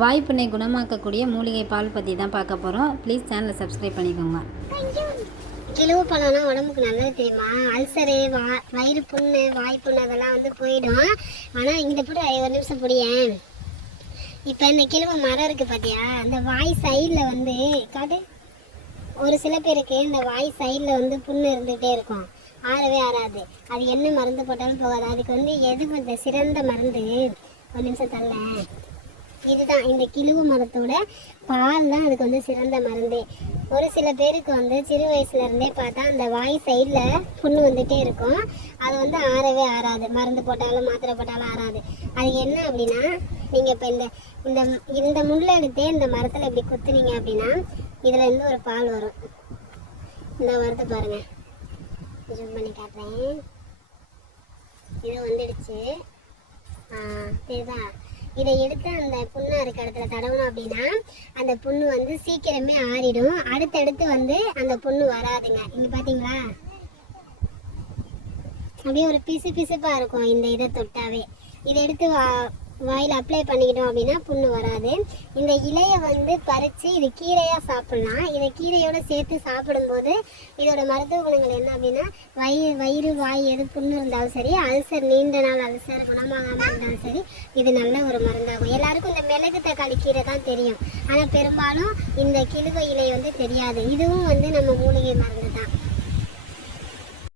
வாய்ப்புண்ணை குணமாக்கக்கூடிய மூலிகை பால் பற்றி தான் பார்க்க போகிறோம் ப்ளீஸ் சேனலை சப்ஸ்கிரைப் பண்ணிக்கோங்க. கிழவு பழம்னா உடம்புக்கு நல்லது தெரியுமா? அல்சரு வா வயிறு புண்ணு வாய் புண்ணு அதெல்லாம் வந்து போயிடும். ஆனால் இந்த புடி ஒரு நிமிஷம் புடியேன் இப்போ இந்த கிழவு மரம் இருக்குது பார்த்தியா அந்த வாய் சைடில் வந்து காட்டு. ஒரு சில பேருக்கு இந்த வாய் சைடில் வந்து புண்ணு இருந்துகிட்டே இருக்கும். ஆறவே ஆறாது. அது என்ன மருந்து போட்டாலும் போகாது. அதுக்கு வந்து எது கொஞ்சம் சிறந்த மருந்து? ஒரு நிமிஷம் தரல இதுதான் இந்த கிழுவு மரத்தோட பால் தான் அதுக்கு வந்து சிறந்த மருந்து. ஒரு சில பேருக்கு வந்து சிறு வயசுல இருந்தே பார்த்தா அந்த வாய் சைடில் புண்ணு வந்துட்டே இருக்கும். அது வந்து ஆறவே ஆறாது. மருந்து போட்டாலும் மாத்திரை போட்டாலும் ஆறாது. அது என்ன அப்படின்னா நீங்கள் இப்போ இந்த இந்த இந்த முள்ளை எடுத்தே இந்த மரத்தில் இப்படி குத்துனீங்க அப்படின்னா இதுலேருந்து ஒரு பால் வரும். இந்த வருது பாருங்க. ஜூம் பண்ணி காட்டுறேன். இது வந்துடுச்சு. ஆ, இதை எடுத்து அந்த புண்ணா இருக்க இடத்துல தடவணும் அப்படின்னா அந்த புண்ணு வந்து சீக்கிரமே ஆறிடும். அடுத்தடுத்து வந்து அந்த புண்ணு வராதுங்க. இங்க பாத்தீங்களா? அப்படியே ஒரு பிசு பிசுப்பா இருக்கும் இந்த இதை தொட்டாவே. இதை எடுத்து வா வாயில் அப்ளை பண்ணிக்கிட்டோம் அப்படின்னா புண்ணு வராது. இந்த இலையை வந்து பறித்து இது கீரையாக சாப்பிட்லாம். இதை கீரையோடு சேர்த்து சாப்பிடும்போது இதோட மருத்துவ குணங்கள் என்ன அப்படின்னா வயிறு வயிறு வாய் எது புண்ணு இருந்தாலும் சரி அல்சர் நீண்ட நாள் அல்சர் குணமாகாமல் இருந்தாலும் சரி இது நல்ல ஒரு மருந்தாகும். எல்லாருக்கும் இந்த மிளகு தக்காளி கீரை தான் தெரியும். ஆனால் பெரும்பாலும் இந்த கிழுவை இலை வந்து தெரியாது. இதுவும் வந்து நம்ம மூலிகை மருந்து தான்